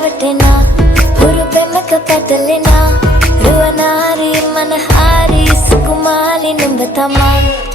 රැවටෙනා හුරු පෙමක පැටලෙනා රුවනාරි මනහාරි සුකුමාලි නුඹ තමා